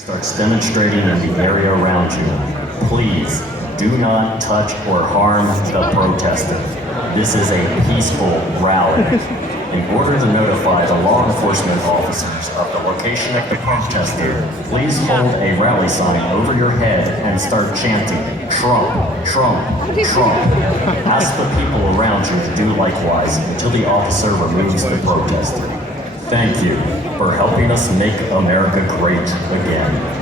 starts demonstrating in the area around you. Please do not touch or harm the protester. This is a peaceful rally. In order to notify the law enforcement officers of the location of the protester, please hold a rally sign over your head and start chanting, Trump, Trump, Trump. Ask the people around you to do likewise until the officer removes the protester. Thank you for helping us make America great again.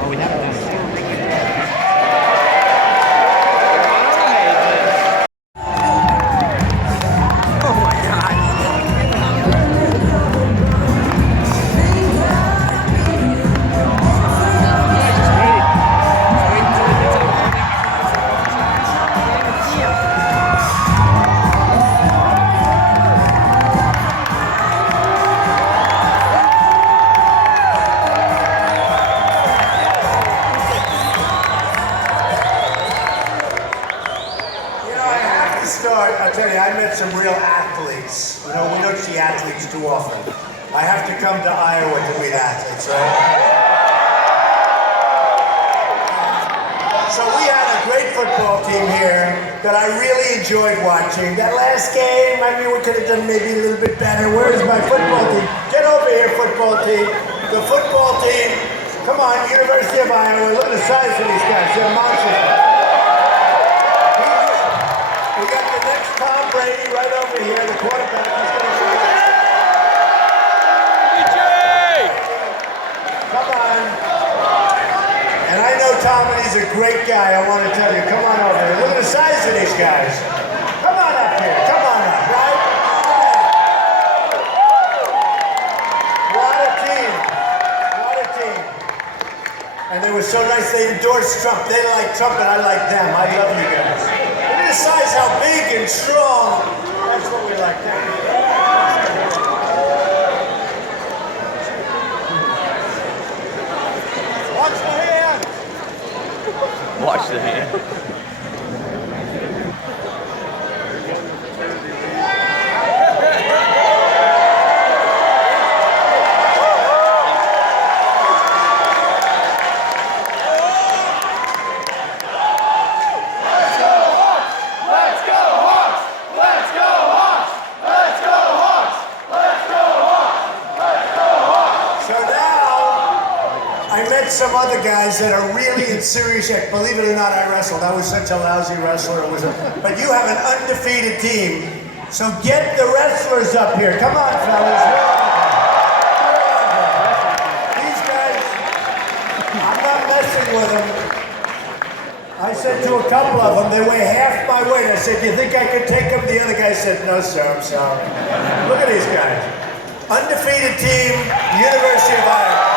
I'll tell you, I met some real athletes. You know, we don't see athletes too often. I have to come to Iowa to meet athletes, right? So we had a great football team here that I really enjoyed watching. That last game, I mean, we could have done maybe a little bit better. Where's my football team? Get over here, football team. The football team, come on, University of Iowa. Look at the size of these guys. They're monsters. We got the next Tom Brady right over here, the quarterback. He's going to go. Come on. And I know Tom, and he's a great guy, I want to tell you. Come on over here. Look at the size of these guys. Come on up here. Come on up, right? What a team. What a team. And they were so nice. They endorsed Trump. They like Trump, and I like them. I love you guys. The size, how big and strong. That's what we like to do. Watch the hand. Watch the hand. Some other guys that are really in serious shape. Believe it or not, I wrestled. I was such a lousy wrestler. But you have an undefeated team. So get the wrestlers up here. Come on, fellas. These guys, I'm not messing with them. I said to a couple of them, they weigh half my weight. I said, do you think I could take them? The other guy said, no, sir, I'm sorry. Look at these guys. Undefeated team, University of Iowa.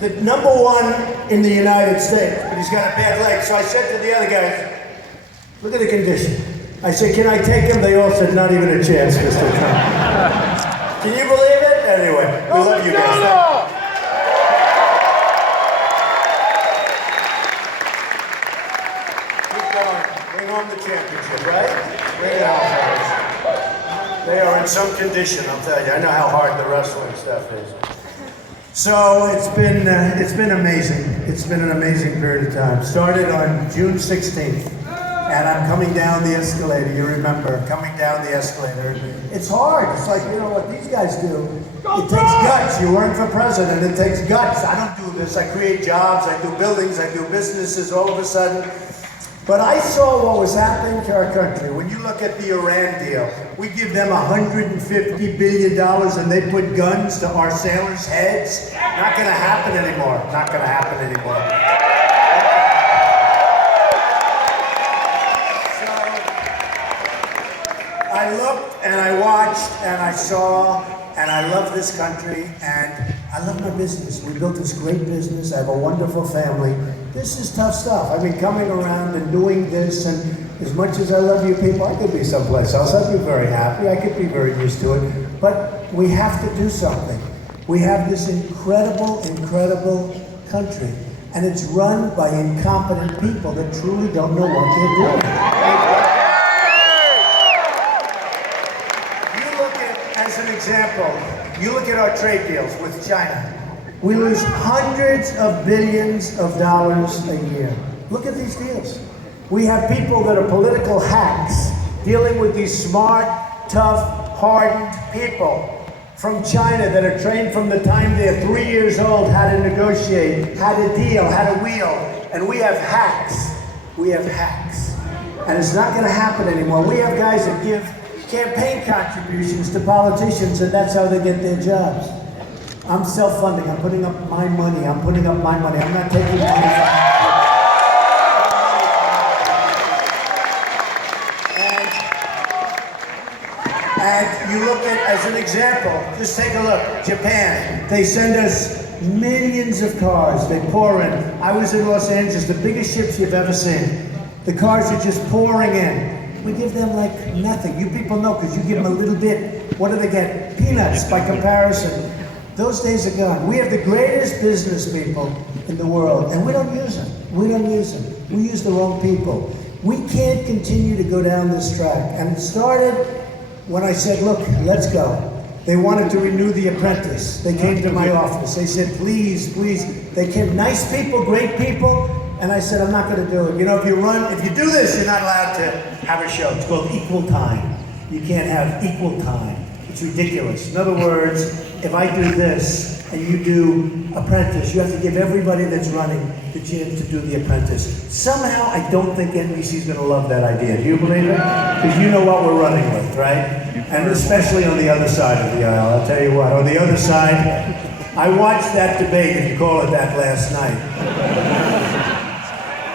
The number one in the United States, but he's got a bad leg. So I said to the other guys, look at the condition. I said, can I take him? They all said, not even a chance, Mr. Trump. Can you believe it? Anyway, we love you guys. Keep going. Bring home the championship, right? Bring it home. They are in some condition, I'll tell you. I know how hard the wrestling stuff is. So it's been amazing. It's been an amazing period of time. Started on June 16th, and I'm coming down the escalator. You remember, coming down the escalator. It's hard. It's like, you know what these guys do. It takes guts. You run for president. It takes guts. I don't do this. I create jobs. I do buildings. I do businesses. All of a sudden. But I saw what was happening to our country. When you look at the Iran deal, we give them $150 billion and they put guns to our sailors' heads. Not going to happen anymore. Not going to happen anymore. So I looked and I watched and I saw and I love this country and I love my business. We built this great business. I have a wonderful family. This is tough stuff. I mean, coming around and doing this, and as much as I love you people, I could be someplace else. I'd be very happy. I could be very used to it. But we have to do something. We have this incredible country, and it's run by incompetent people that truly don't know what they're doing. You look at, as an example, you look at our trade deals with China. We lose hundreds of billions of dollars a year. Look at these deals. We have people that are political hacks dealing with these smart, tough, hardened people from China that are trained from the time they're 3 years old how to negotiate, how to deal, how to wheel. And we have hacks. We have hacks. And it's not going to happen anymore. We have guys that give campaign contributions to politicians, and that's how they get their jobs. I'm self-funding. I'm putting up my money. I'm putting up my money. I'm not taking money from... And you look at, as an example, just take a look, Japan. They send us millions of cars. They pour in. I was in Los Angeles, the biggest ships you've ever seen. The cars are just pouring in. We give them like nothing. You people know, because you give them a little bit. What do they get? Peanuts by comparison. Those days are gone. We have the greatest business people in the world, and we don't use them. We don't use them. We use the wrong people. We can't continue to go down this track. And it started when I said, look, let's go. They wanted to renew The Apprentice. They came to my office. They said, please, please. They came, nice people, great people. And I said, I'm not going to do it. You know, if you do this, you're not allowed to have a show. It's called equal time. You can't have equal time. It's ridiculous. In other words, if I do this and you do Apprentice, you have to give everybody that's running the chance to do The Apprentice. Somehow, I don't think NBC's going to love that idea. Do you believe it? Because you know what we're running with, right? And especially on the other side of the aisle. I'll tell you what, on the other side, I watched that debate, if you call it that, last night.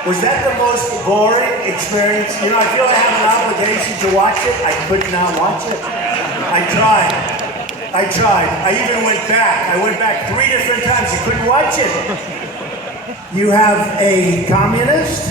Was that the most boring experience? You know, I feel I have an obligation to watch it. I could not watch it. I tried. I even went back. I went back 3 different times. I couldn't watch it. You have a communist.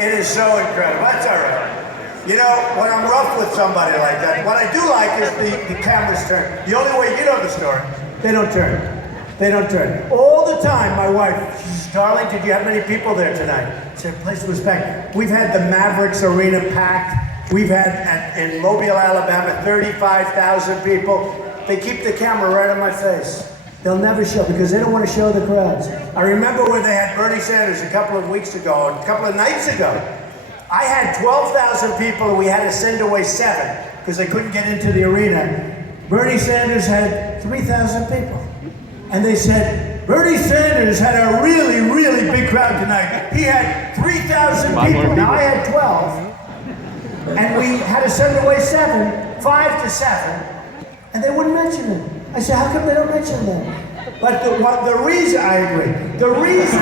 It is so incredible. That's all right. You know, when I'm rough with somebody like that, what I do like is the cameras turn. The only way you know the story, they don't turn. They don't turn. All the time, my wife, she says, darling, did you have many people there tonight? I said, the place was packed. We've had the Mavericks Arena packed. We've had, in Mobile, Alabama, 35,000 people. They keep the camera right on my face. They'll never show, because they don't want to show the crowds. I remember when they had Bernie Sanders a couple of weeks ago, a couple of nights ago. I had 12,000 people and we had to send away 7 because they couldn't get into the arena. Bernie Sanders had 3,000 people. And they said, Bernie Sanders had a really, really big crowd tonight. He had 3,000 people. Now I had 12. And we had to send away 7, 5 to 7. And they wouldn't mention it. I said, how come they don't mention them? But the reason, I agree, the reason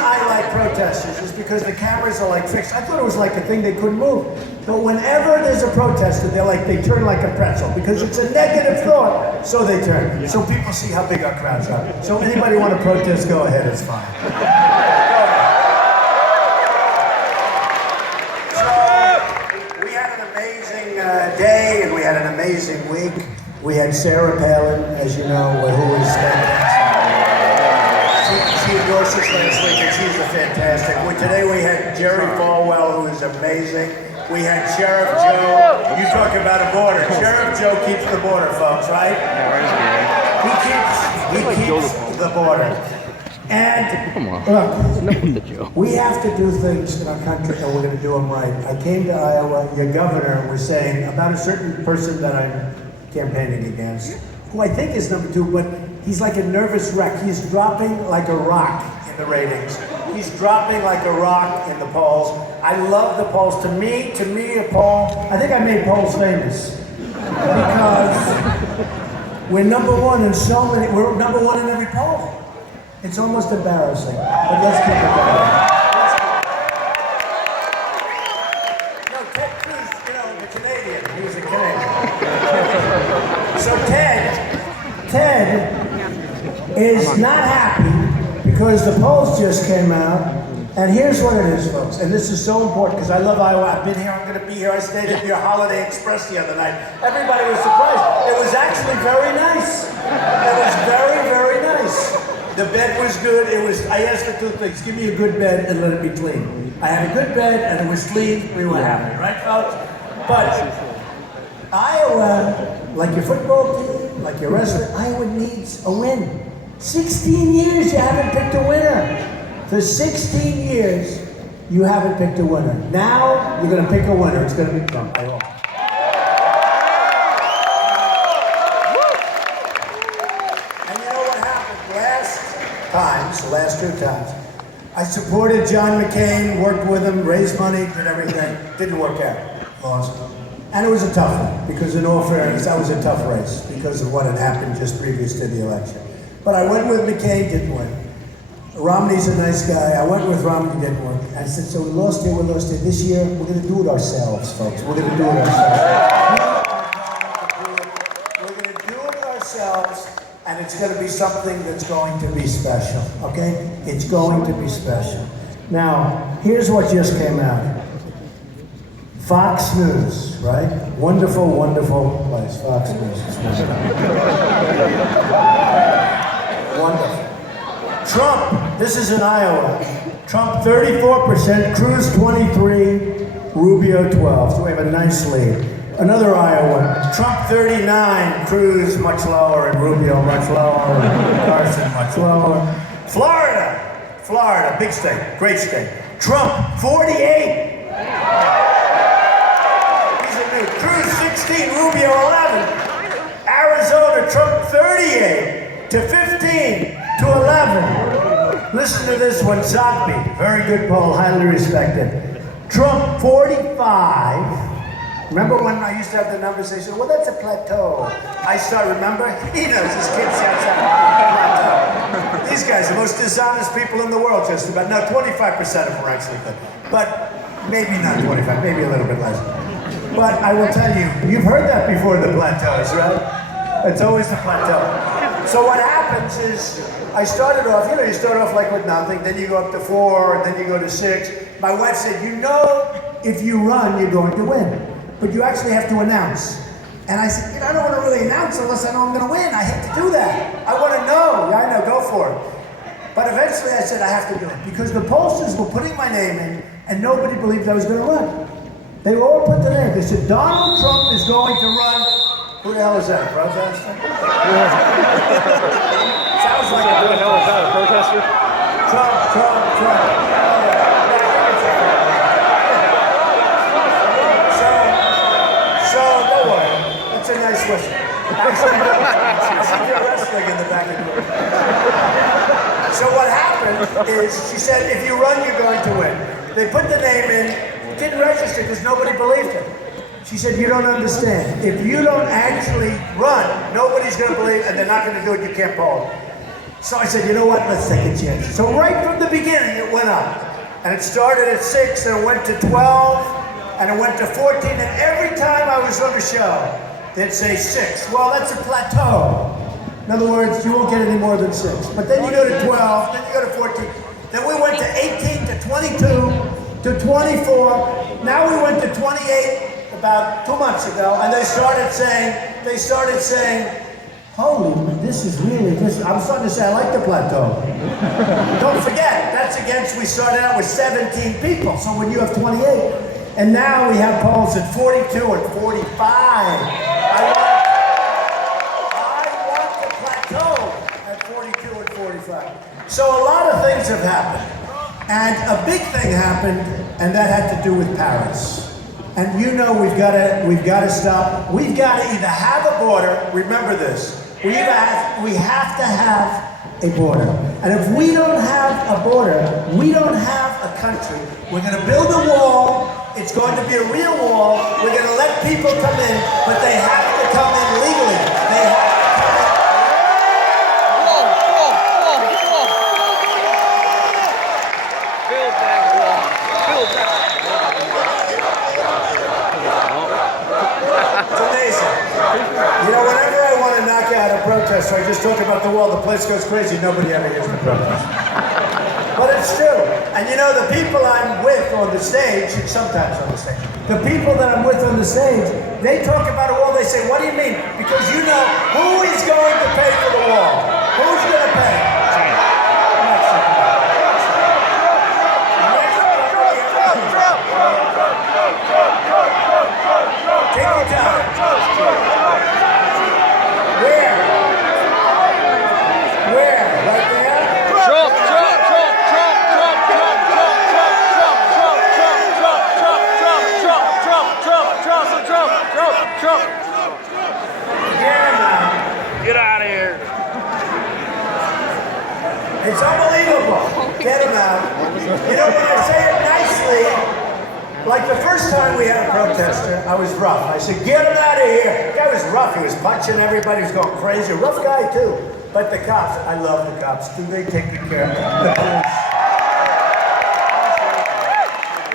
I like protesters is because the cameras are like fixed. I thought it was like a thing they couldn't move. But whenever there's a protester, they turn like a pretzel because it's a negative thought, so they turn. So people see how big our crowds are. So anybody want to protest, go ahead, it's fine. So we had an amazing day and we had an amazing week. We had Sarah Palin, as you know, who is fantastic. She endorsed us last week, and she's a fantastic. Today we had Jerry Falwell, who is amazing. We had Sheriff Joe. You talk about a border. Sheriff Joe keeps the border, folks, right? He keeps the border. And look, we have to do things in our country, and we're going to do them right. I came to Iowa. Your governor was saying about a certain person that I'm campaigning against, who I think is number 2, but he's like a nervous wreck. He's dropping like a rock in the ratings. He's dropping like a rock in the polls. I love the polls. To me, a poll, I think I made polls famous. because we're number one in so many, we're number one in every poll. It's almost embarrassing, but let's keep it going. No, Ted Cruz, you know, the Canadian, he was a Canadian. So Ted is not happy because the polls just came out. And here's what it is, folks, and this is so important because I love Iowa. I've been here, I'm going to be here. I stayed at your Holiday Express the other night. Everybody was surprised. It was actually very nice. It was very, very nice. The bed was good. I asked the two things, give me a good bed and let it be clean. I had a good bed and it was clean. We were happy, right, folks? But Iowa, like your football team, like your wrestling, Iowa needs a win. 16 years you haven't picked a winner. For 16 years, you haven't picked a winner. Now, you're going to pick a winner. It's going to be Trump. I hope. And you know what happened? The last two times, I supported John McCain, worked with him, raised money, did everything. Didn't work out. Lost. And it was a tough one, because in all fairness, that was a tough race, because of what had happened just previous to the election. But I went with McCain, didn't win. Romney's a nice guy. I went with Romney, didn't work. I said, so we lost here. This year, we're going to do it ourselves, folks. We're going to do it ourselves. We're going to do it ourselves, and it's going to be something that's going to be special, okay? It's going to be special. Now, here's what just came out. Fox News, right? Wonderful, wonderful place. Fox News. Wonderful. Trump, this is in Iowa. Trump 34%, Cruz 23, Rubio 12. So we have a nice lead. Another Iowa. Trump 39, Cruz much lower, and Rubio much lower, and Carson much lower. Florida, big state, great state. Trump 48. He's a new. Cruz 16, Rubio 11. Arizona, Trump 38 to 15. To 11. Listen to this one, Zogby. Very good poll, highly respected. Trump 45. Remember when I used to have the numbers? They said, well, that's a plateau. I started, remember? He knows, his kid shouts out, plateau. These guys, the most dishonest people in the world, just about. No, 25% of them are actually good. But maybe not 25, maybe a little bit less. But I will tell you, you've heard that before, the plateaus, right? It's always the plateau. So what happens is, I started off, you start off like with nothing, then you go up to 4, and then you go to 6. My wife said, if you run, you're going to win. But you actually have to announce. And I said, I don't want to really announce unless I know I'm going to win. I hate to do that. I want to know. Yeah, I know, go for it. But eventually I said, I have to do it. Because the pollsters were putting my name in, and nobody believed I was going to run. They all put the name. They said, Donald Trump is going to run. Who the hell is that, a protester? Sounds like Who the hell is that, a protester? Trump. So don't worry. That's a nice whistle. Actually, I see you're wrestling in the back of the room. So what happened is, she said, if you run, you're going to win. They put the name in, didn't register because nobody believed it. She said, you don't understand. If you don't actually run, nobody's going to believe, and they're not going to do it, you can't poll. So I said, you know what, let's take a chance. So right from the beginning, it went up. And it started at 6, and it went to 12, and it went to 14, and every time I was on the show, they'd say 6. Well, that's a plateau. In other words, you won't get any more than 6. But then you go to 12, then you go to 14. Then we went to 18, to 22, to 24. Now we went to 28. About 2 months ago, and they started saying, holy, this is really, I'm starting to say I like the plateau. Don't forget, we started out with 17 people, so when you have 28, and now we have polls at 42 and 45. I want the plateau at 42 and 45. So a lot of things have happened, and a big thing happened, and that had to do with Paris. And we've got to stop. We've got to either have a border. Remember this. We have to have a border. And if we don't have a border, we don't have a country. We're going to build a wall. It's going to be a real wall. We're going to let people come in, but they have to You know, whenever I want to knock out a protester, I just talk about the wall. The place goes crazy. Nobody ever hears the protest. But it's true. And you know, the people I'm with on the stage, sometimes on the stage, the people that I'm with on the stage, they talk about a wall. They say, what do you mean? Because you know who is going to pay for the wall. Who's going to pay? Take your time. Where? Where? Right there? Trump, Trump, Trump, Trump, Trump, Trump, Trump, Trump, Trump, Trump, Trump, Trump, Trump, Trump, Trump, Trump, Trump, Trump, Trump. Yeah, Get out of here. it's unbelievable. Get him out. You know, when I say it nicely, like the first time we had a protester, I was rough. I said, get him out of here. The guy was rough. He was punching everybody. He was going crazy. A rough guy, too. But the cops, I love the cops. Do they take good care of the police?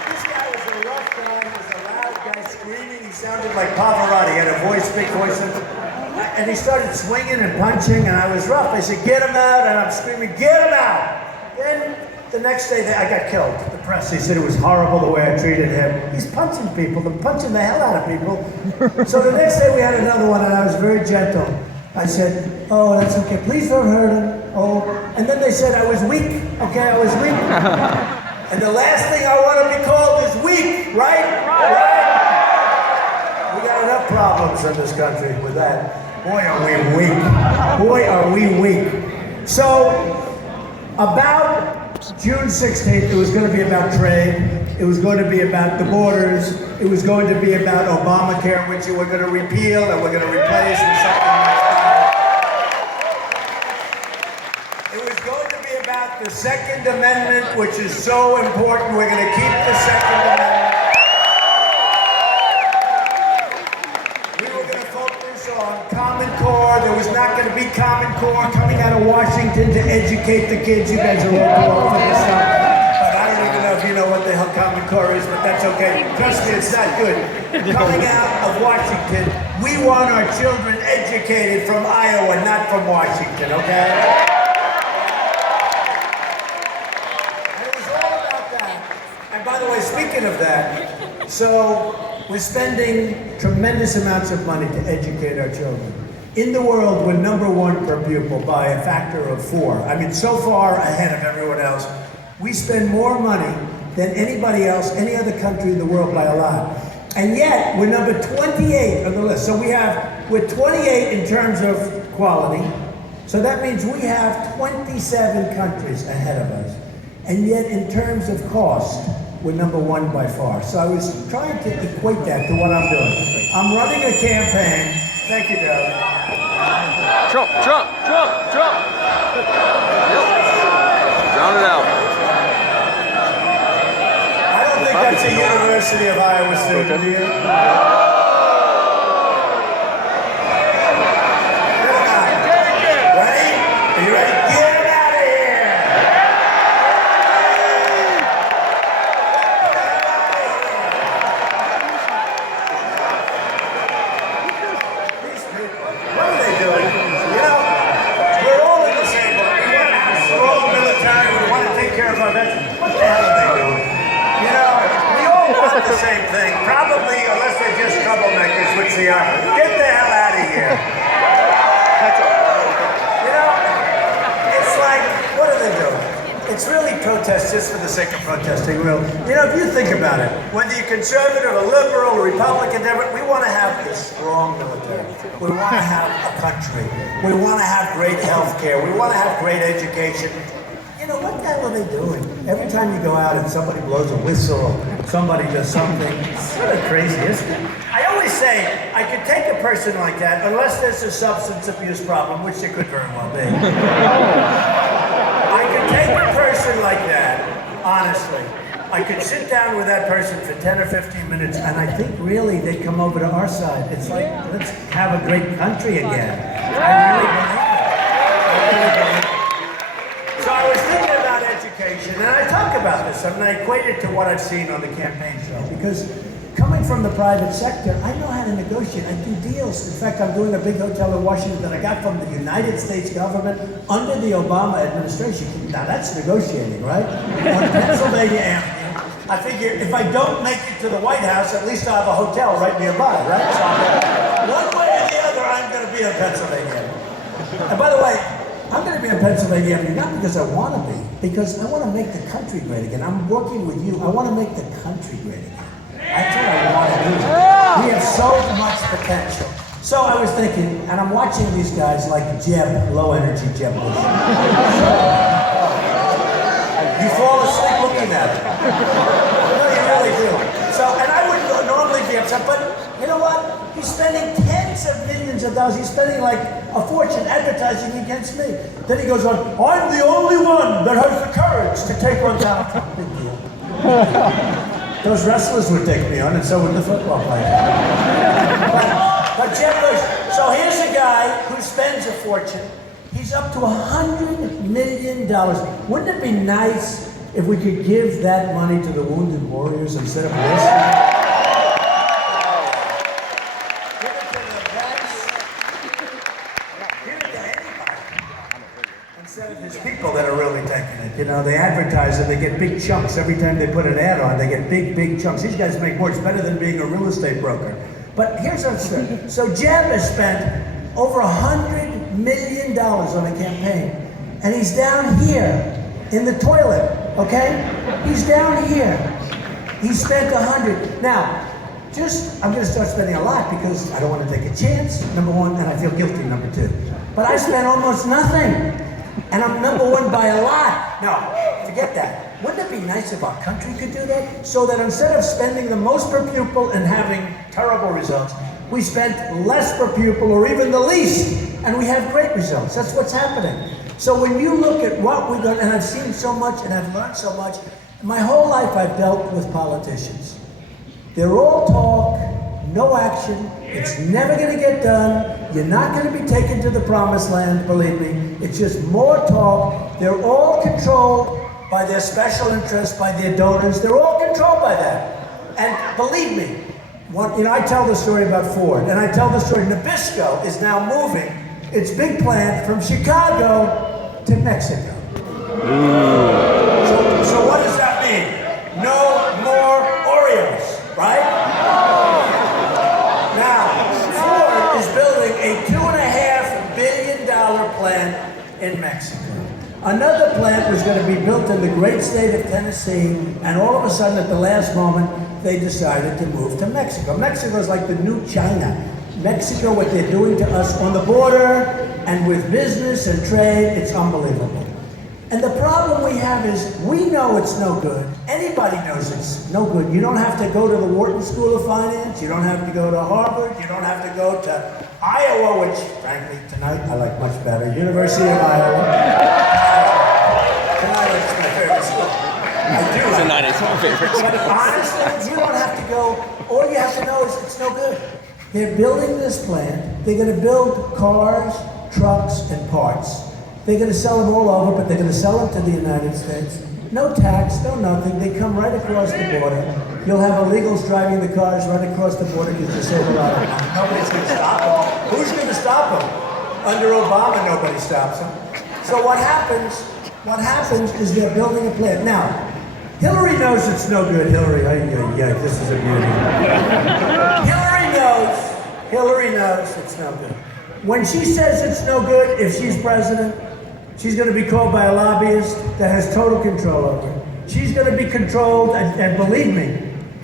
This guy was a rough guy. He was a loud guy screaming. He sounded like Pavarotti. He had a voice, big voice. And he started swinging and punching, and I was rough. I said, get him out. And I'm screaming, get him out. Then the next day, I got killed. The press, they said it was horrible the way I treated him. He's punching people, and punching the hell out of people. So the next day we had another one, and I was very gentle. I said, oh, that's okay. Please don't hurt him. Oh, and then they said I was weak. Okay, I was weak. And the last thing I want to be called is weak, right? Right? We got enough problems in this country with that. Boy, are we weak. Boy, are we weak. So, about June 16th, it was going to be about trade. It was going to be about the borders. It was going to be about Obamacare, which we're going to repeal and we're going to replace with something much better. It was going to be about the Second Amendment, which is so important. We're going to keep the Second Amendment. We were going to focus on Common Core. There was not going to be Common Core coming out of Washington to educate the kids. You guys are all too old for this stuff. But I don't even know if you know what the hell Common Core is, but that's okay. Trust me, it's not good. Coming out of Washington, we want our children educated from Iowa, not from Washington, okay? And it was all about that. And by the way, speaking of that, so we're spending tremendous amounts of money to educate our children. In the world, we're #1 per pupil by a factor of 4. I mean, so far ahead of everyone else. We spend more money than anybody else, any other country in the world by a lot. And yet, we're number 28 on the list. So we're 28 in terms of quality. So that means we have 27 countries ahead of us. And yet, in terms of cost, we're #1 by far. So I was trying to equate that to what I'm doing. I'm running a campaign. Thank you, Doug. Trump, Trump, Trump, Trump. Yep. Drown it out. I don't think that's a University of Iowa student, do you? Ready? Are you ready? Get him out of here! These people, what are they doing? You know, we're all in the same boat. We want to have a strong military. We want to take care of our veterans. What the hell are they doing? You know, we all want the same thing. Probably, unless they're just troublemakers, which they are. Get the hell out of here. You know, it's like, what are they doing? It's really protest just for the sake of protesting, really. You know, if you think about it, whether you're conservative or liberal or Republican, we want to have a strong military. We want to have a country. We want to have great health care. We want to have great education. You know, what the hell are they doing? Every time you go out and somebody blows a whistle, somebody does something, it's sort of crazy, isn't it? I always say, I could take a person like that, unless there's a substance abuse problem, which there could very well be. I could take a person like that, honestly. I could sit down with that person for 10 or 15 minutes, and I think really they'd come over to our side. It's like, let's have a great country again. I really believe it. I really believe it. So I was thinking about education, and I talk about this. I mean, I equate it to what I've seen on the campaign show, because come coming from the private sector, I know how to negotiate. I do deals. In fact, I'm doing a big hotel in Washington that I got from the United States government under the Obama administration. Now that's negotiating, right? On Pennsylvania Avenue. I figure if I don't make it to the White House, at least I'll have a hotel right nearby, right? So one way or the other, I'm going to be in Pennsylvania Avenue. And by the way, I'm going to be in Pennsylvania Avenue not because I want to be, because I want to make the country great again. I'm working with you. I want to make the country great again. That's what I want to do. We have so much potential. So I was thinking, and I'm watching these guys like Jeb, low energy Jeb Bush. You fall asleep looking at it. No, you really do. So, and I wouldn't normally be upset, but you know what? He's spending tens of millions of dollars. He's spending like a fortune advertising against me. Then he goes on, I'm the only one that has the courage to take on Donald Trump. Big deal. Those wrestlers would take me on, and so would the football players. But Jeb Bush, so here's a guy who spends a fortune. He's up to $100 million. Wouldn't it be nice if we could give that money to the wounded warriors instead of this? Instead of his people that are really taking it. You know, they advertise it, they get big chunks. Every time they put an ad on, they get big chunks. These guys make more. It's better than being a real estate broker. But here's what's true. So Jeb has spent over $100 million on a campaign. And he's down here in the toilet, okay? He's down here. He spent 100. Now, I'm going to start spending a lot because I don't want to take a chance, number one, and I feel guilty, number two. But I spent almost nothing. And I'm number one by a lot. No, forget that. Wouldn't it be nice if our country could do that? So that instead of spending the most per pupil and having terrible results, we spent less per pupil or even the least, and we have great results. That's what's happening. So when you look at what we've done, and I've seen so much and I've learned so much, my whole life I've dealt with politicians. They're all talk, no action. It's never going to get done. You're not going to be taken to the promised land, believe me. It's just more talk. They're all controlled by their special interests, by their donors. They're all controlled by that. And believe me, I tell the story about Ford, and I tell the story. Nabisco is now moving its big plant from Chicago to Mexico. So what does that mean? No more Oreos, right? A $2.5 billion plant in Mexico. Another plant was going to be built in the great state of Tennessee, and all of a sudden, at the last moment, they decided to move to Mexico. Mexico is like the new China. Mexico, what they're doing to us on the border and with business and trade, it's unbelievable. And the problem we have is we know it's no good. Anybody knows it's no good. You don't have to go to the Wharton School of Finance. You don't have to go to Harvard. You don't have to go to Iowa, which, frankly, tonight I like much better. University of Iowa. Tonight it's my favorite school. I do. Tonight it's my favorite school. But honestly, you don't have to go. All you have to know is it's no good. They're building this plant. They're going to build cars, trucks, and parts. They're going to sell them all over, but they're going to sell them to the United States. No tax, no nothing. They come right across the border. You'll have illegals driving the cars right across the border because they save a lot of money. Nobody's going to stop them. Who's going to stop them? Under Obama, nobody stops them. So what happens is they're building a plant. Now, Hillary knows it's no good. Hillary, this is a beauty. Hillary knows it's no good. When she says it's no good, if she's president, she's going to be called by a lobbyist that has total control over it. She's going to be controlled, and believe me,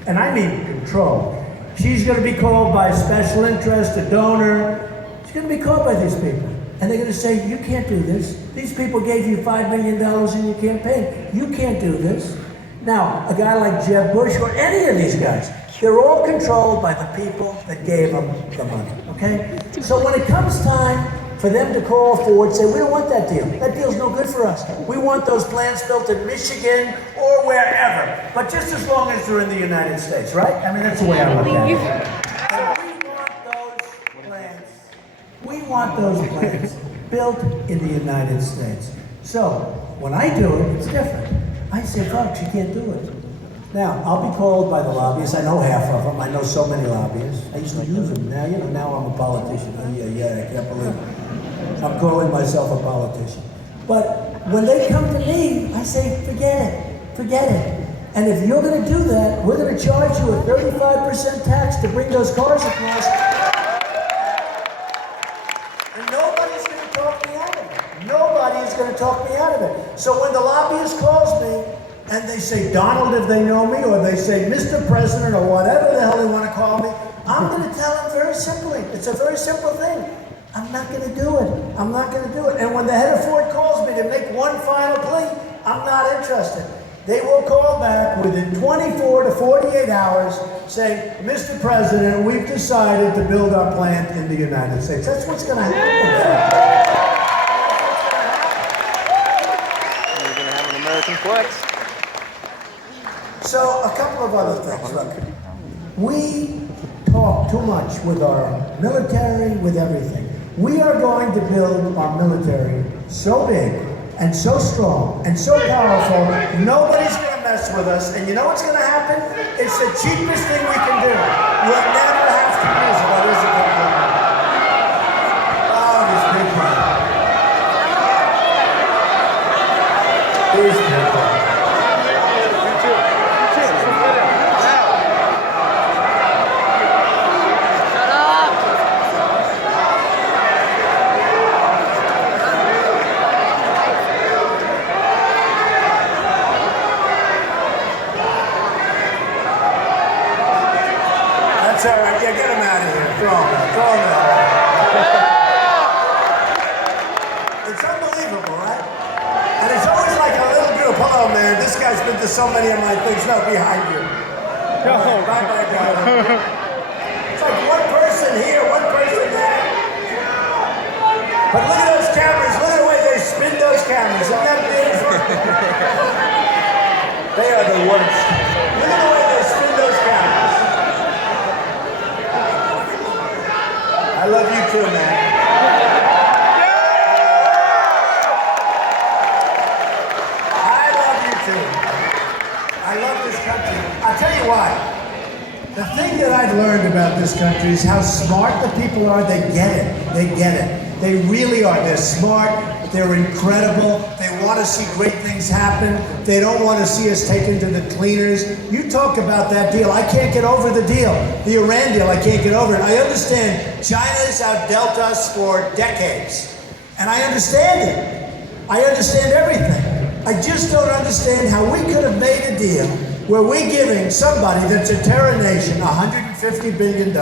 and I mean control. She's going to be called by a special interest, a donor. She's going to be called by these people. And they're going to say, you can't do this. These people gave you $5 million in your campaign. You can't do this. Now, a guy like Jeb Bush or any of these guys, they're all controlled by the people that gave them the money, okay? So when it comes time for them to call Ford, say, we don't want that deal. That deal's no good for us. We want those plants built in Michigan or wherever, but just as long as they're in the United States, right? I mean, that's the way I look at it. So we want those plants built in the United States. So when I do it, it's different. I say, folks, you can't do it. Now, I'll be called by the lobbyists. I know half of them. I know so many lobbyists. I used to use them. Now, now I'm a politician. Oh, yeah, I can't believe it. I'm calling myself a politician. But when they come to me, I say, forget it. And if you're going to do that, we're going to charge you a 35% tax to bring those cars across. And nobody's going to talk me out of it. Nobody is going to talk me out of it. So when the lobbyist calls me, and they say Donald if they know me, or they say Mr. President, or whatever the hell they want to call me, I'm going to tell them very simply. It's a very simple thing. I'm not going to do it. I'm not going to do it. And when the head of Ford calls me to make one final plea, I'm not interested. They will call back within 24 to 48 hours saying, Mr. President, we've decided to build our plant in the United States. That's what's going to happen. You're going to have an American flex. So, a couple of other things. Look, we talk too much with our military, with everything. We are going to build our military so big and so strong and so powerful, nobody's going to mess with us. And you know what's going to happen? It's the cheapest thing we can do. We'll never have to use it. That is a good one. Oh, these people. These people. That's all right. Yeah, get him out of here. Throw him out. It's unbelievable, right? And it's always like a little group. Hello, man. This guy's been to so many of my things. No, behind you. Bye-bye, guy. It's like one person here, one person there. But look at those cameras. Look at the way they spin those cameras. Isn't that beautiful? They are the worst. Look at the way they spin those cameras. I love you too, man. I love you too. I love this country. I'll tell you why. The thing that I've learned about this country is how smart the people are. They get it. They get it. They really are. They're smart. They're incredible. They want to see great things happen. They don't want to see us taken to the cleaners. You talk about that deal. I can't get over the deal. The Iran deal, I can't get over it. I understand China's outdealt us for decades. And I understand it. I understand everything. I just don't understand how we could have made a deal where we're giving somebody that's a terror nation $150 billion.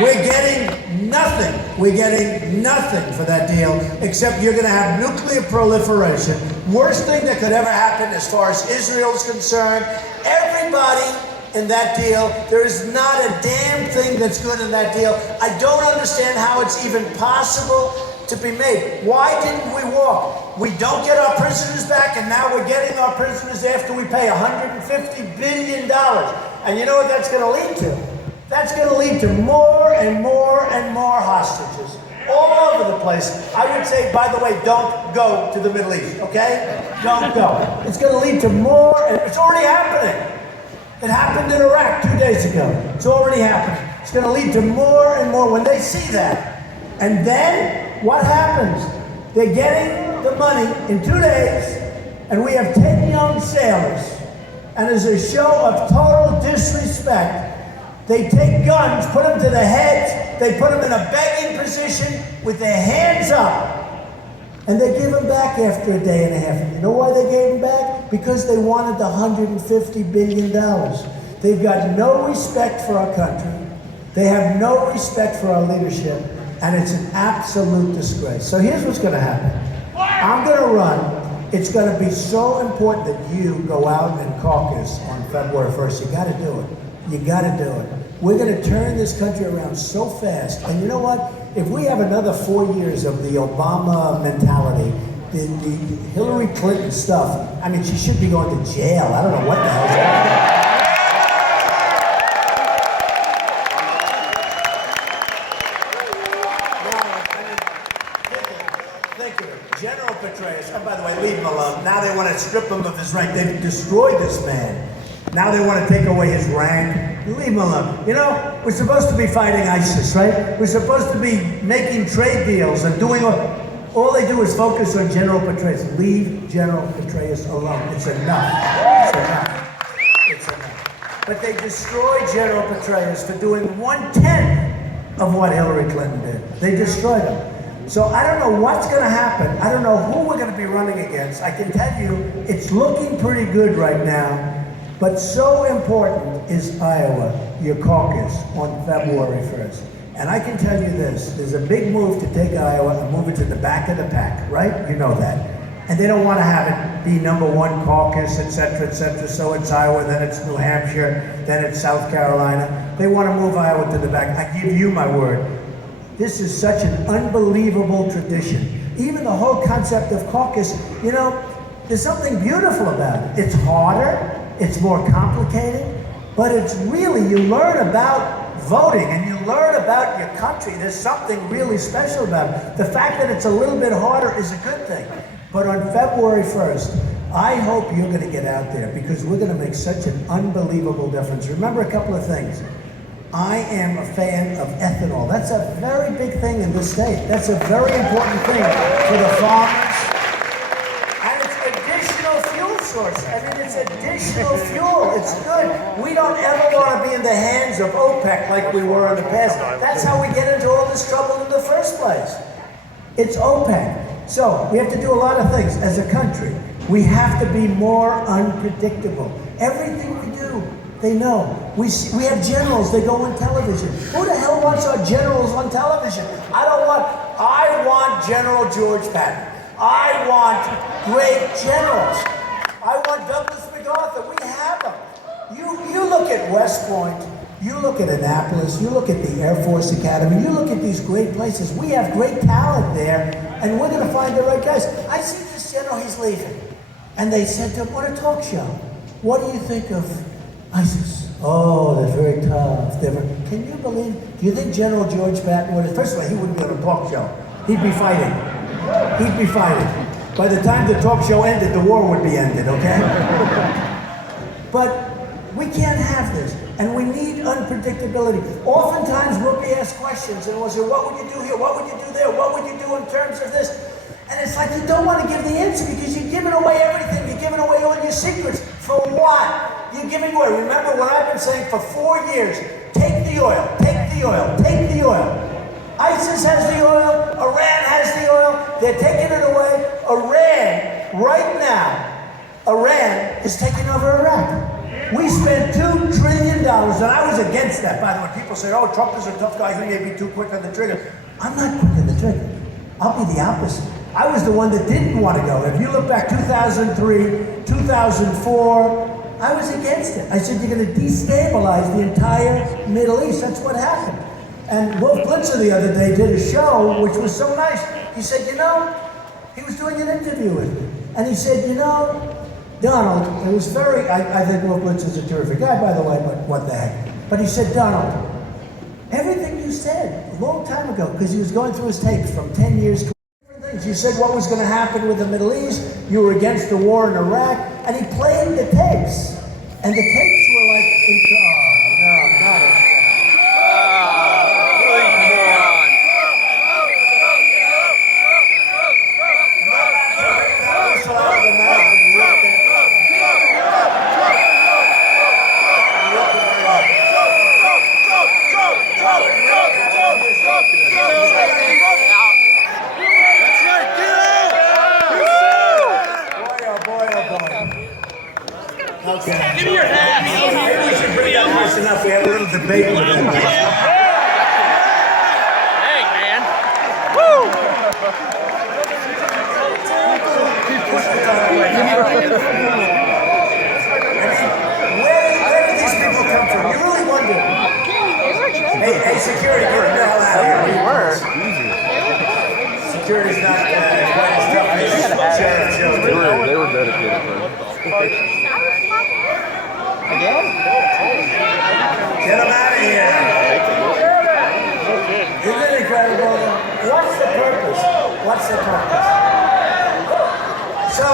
We're getting nothing. We're getting nothing for that deal, except you're going to have nuclear proliferation. Worst thing that could ever happen as far as Israel's concerned. Everybody in that deal, there is not a damn thing that's good in that deal. I don't understand how it's even possible to be made. Why didn't we walk? We don't get our prisoners back, and now we're getting our prisoners after we pay $150 billion. And you know what that's going to lead to? That's going to lead to more and more and more hostages all over the place. I would say, by the way, don't go to the Middle East, okay? Don't go. It's going to lead to more, and it's already happening. It happened in Iraq 2 days ago. It's already happening. It's going to lead to more and more when they see that. And then what happens? They're getting the money in 2 days, and we have 10 young sailors. And as a show of total disrespect, they take guns, put them to their heads, they put them in a begging position with their hands up, and they give them back after a day and a half. And you know why they gave them back? Because they wanted the $150 billion. They've got no respect for our country. They have no respect for our leadership, and it's an absolute disgrace. So here's what's going to happen. I'm going to run. It's going to be so important that you go out and caucus on February 1st. You got to do it. You got to do it. We're going to turn this country around so fast. And you know what? If we have another 4 years of the Obama mentality, the Hillary Clinton stuff, I mean, she should be going to jail. I don't know what the hell's going on. General Petraeus, and by the way, leave him alone. Now they want to strip him of his right. They've destroyed this man. Now they want to take away his rank. Leave him alone. You know, we're supposed to be fighting ISIS, right? We're supposed to be making trade deals and doing all they do is focus on General Petraeus. Leave General Petraeus alone. It's enough. It's enough. It's enough. But they destroyed General Petraeus for doing 1/10 of what Hillary Clinton did. They destroyed him. So I don't know what's going to happen. I don't know who we're going to be running against. I can tell you it's looking pretty good right now. But so important is Iowa, your caucus, on February 1st. And I can tell you this, there's a big move to take Iowa and move it to the back of the pack, right? You know that. And they don't want to have it be #1 caucus, et cetera, so it's Iowa, then it's New Hampshire, then it's South Carolina. They want to move Iowa to the back. I give you my word. This is such an unbelievable tradition. Even the whole concept of caucus, you know, there's something beautiful about it. It's harder, it's more complicated, but it's really, you learn about voting and you learn about your country. There's something really special about it. The fact that it's a little bit harder is a good thing. But on February 1st, I hope you're going to get out there because we're going to make such an unbelievable difference. Remember a couple of things. I am a fan of ethanol. That's a very big thing in this state. That's a very important thing for the farmers. And it's additional fuel source. I mean, it's additional fuel. It's good. We don't ever want to be in the hands of OPEC like we were in the past. That's how we get into all this trouble in the first place. It's OPEC. So we have to do a lot of things as a country. We have to be more unpredictable. Everything we do, they know. We have generals, they go on television. Who the hell wants our generals on television? I want General George Patton. I want great generals. I want Douglas MacArthur. We have them. You look at West Point, you look at Annapolis, you look at the Air Force Academy, you look at these great places. We have great talent there, and we're going to find the right guys. I see this general, he's leaving. And they said to him, what a talk show. What do you think of ISIS? Oh, they're very tough. Can you believe? Do you think General George Patton would? First of all, he wouldn't be on a talk show. He'd be fighting. He'd be fighting. By the time the talk show ended, the war would be ended, okay? But we can't have this, and we need unpredictability. Oftentimes we'll be asked questions, and we'll say, what would you do here? What would you do there? What would you do in terms of this? And it's like you don't want to give the answer because you're giving away everything. You're giving away all your secrets. For what? You're giving away. Remember what I've been saying for 4 years. Take the oil. Take the oil. Take the oil. ISIS has the oil. Iran has the oil. They're taking it away. Iran, right now, Iran is taking over Iraq. We spent $2 trillion, and I was against that. By the way, people said, oh, Trump is a tough guy. He may be too quick on the trigger. I'm not quick on the trigger. I'll be the opposite. I was the one that didn't want to go. If you look back 2003, 2004, I was against it. I said, you're going to destabilize the entire Middle East. That's what happened. And Wolf Blitzer the other day did a show, which was so nice. He said, you know, he was doing an interview with me. And he said, you know, Donald, it was very, I think Wolf Blitzer's a terrific guy, by the way, but what the heck. But he said, Donald, everything you said a long time ago, because he was going through his tapes from 10 years to you said what was going to happen with the Middle East. You were against the war in Iraq. And he played the tapes. And the tapes were like, oh, no, not it. Give me your hat. Maybe we should bring up nice enough. We had a little debate with him. Hey, man. Woo! Where did these people come from? You really wonder. Hey, security, get the hell out of here. Security's not quite as tough as sheriff shows. They were dedicated, bro. Get them out of here. Isn't it incredible? What's the purpose? What's the purpose? So,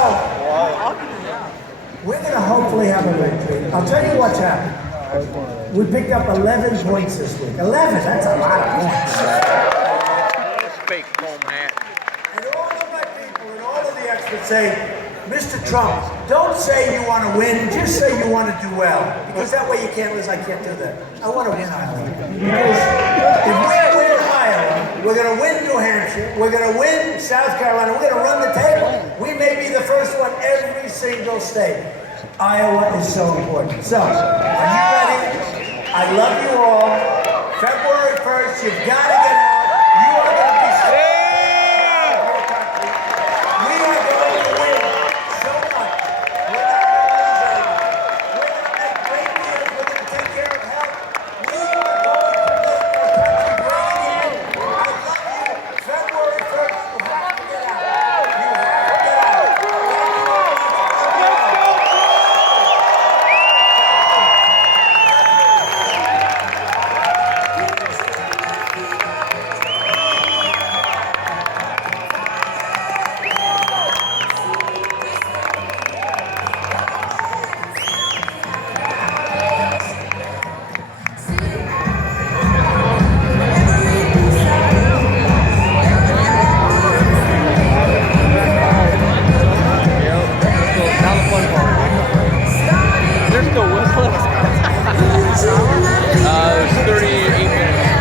we're going to hopefully have have a victory. I'll tell you what's happened. We picked up 11 points this week. 11, that's a lot of points. Fake foam hat. And all of my people and all of the experts say, Mr. Trump, don't say you want to win, just say you want to do well. Because that way you can't lose. I can't do that. I want to win Iowa. Because if we win Iowa, we're going to win New Hampshire, we're going to win South Carolina, we're going to run the table. We may be the first one every single state. Iowa is so important. So, are you ready? I love you all. February 1st, you've got to get out.